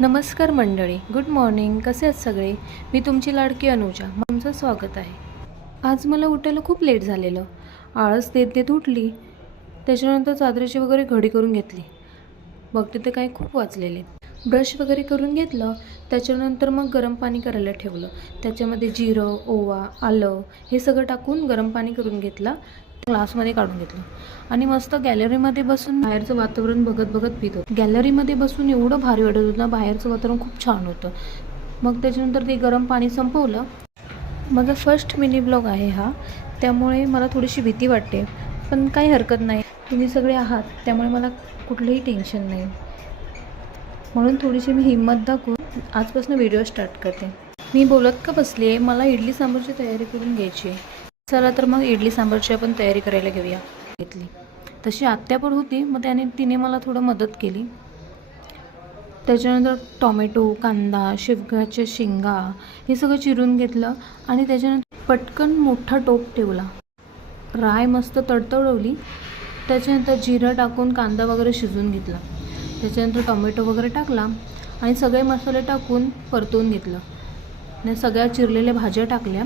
नमस्कार मंडळी, good morning. कसे आहेत सगळे? मी तुमची लाडकी अनुजा. तुमचं स्वागत आहे. आज मला उठायला खूप लेट झालेलं. आळस देत देत उठली. त्याच्यानंतर चादरीची वगैरे घडी करून घेतली. बघते ते काय खूप वाचलेले. ब्रश वगैरे करून घेतलं. त्याच्यानंतर मग गरम पाणी करायला ठेवलं. त्याच्यामध्ये जिरं, ओवा, आलं हे सगळं टाकून गरम पाणी करून घेतलं. ग्लासमध्ये काढून घेतलं आणि मस्त गॅलरीमध्ये बसून बाहेरचं वातावरण बघत बघत पित होतं. गॅलरीमध्ये बसून एवढं भारी वाटत होतं. बाहेरचं वातावरण खूप छान होतं. मग त्याच्यानंतर ते गरम पाणी संपवलं. माझा फर्स्ट मिनी ब्लॉग आहे हा, त्यामुळे मला थोडीशी भीती वाटते, पण काही हरकत नाही. तुम्ही सगळे आहात त्यामुळे मला कुठलंही टेन्शन नाही. म्हणून थोडीशी मी हिंमत दाखवून आजपासून व्हिडिओ स्टार्ट करते. मी बोलत का बसली आहे, मला इडली सांबारची तयारी करून घ्यायची आहे. चला तर मग इडली सांबारची आपण तयारी करायला घेऊया. घेतली तशी आत्या पण होती, मग तिने मला थोडं मदत केली. त्याच्यानंतर टॉमॅटो, कांदा, शेवग्याच्या शेंगा हे सगळं चिरून घेतलं आणि त्याच्यानंतर पटकन मोठा टोप ठेवला. राय मस्त तडतडवली. त्याच्यानंतर जिरं टाकून कांदा वगैरे शिजवून घेतला. त्याच्यानंतर टॉमॅटो वगैरे टाकला आणि सगळे मसाले टाकून परतवून घेतलं आणि सगळ्या चिरलेल्या भाज्या टाकल्या.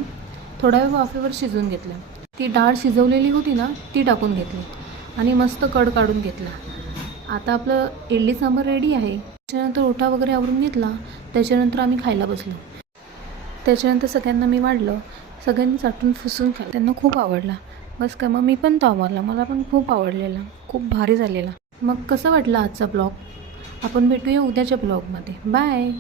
थोडा वेळ वाफेवर शिजवून घेतलं. ती डाळ शिजवलेली होती ना, ती टाकून घेतली आणि मस्त कड काढून घेतला. आता आपलं इडली सांबार रेडी आहे. त्याच्यानंतर ओठा वगैरे आवरून घेतला. त्याच्यानंतर आम्ही खायला बसलो. त्याच्यानंतर सगळ्यांना मी वाढलं. सगळ्यांनी चाटून फुसून खाल्लं. त्यांना खूप आवडला. बस का, मग मी पण तो आवडला. मला पण खूप आवडलेला, खूप भारी झालेला. मग कसं वाटलं आजचा ब्लॉग? आपण भेटूया उद्याच्या ब्लॉगमध्ये. बाय.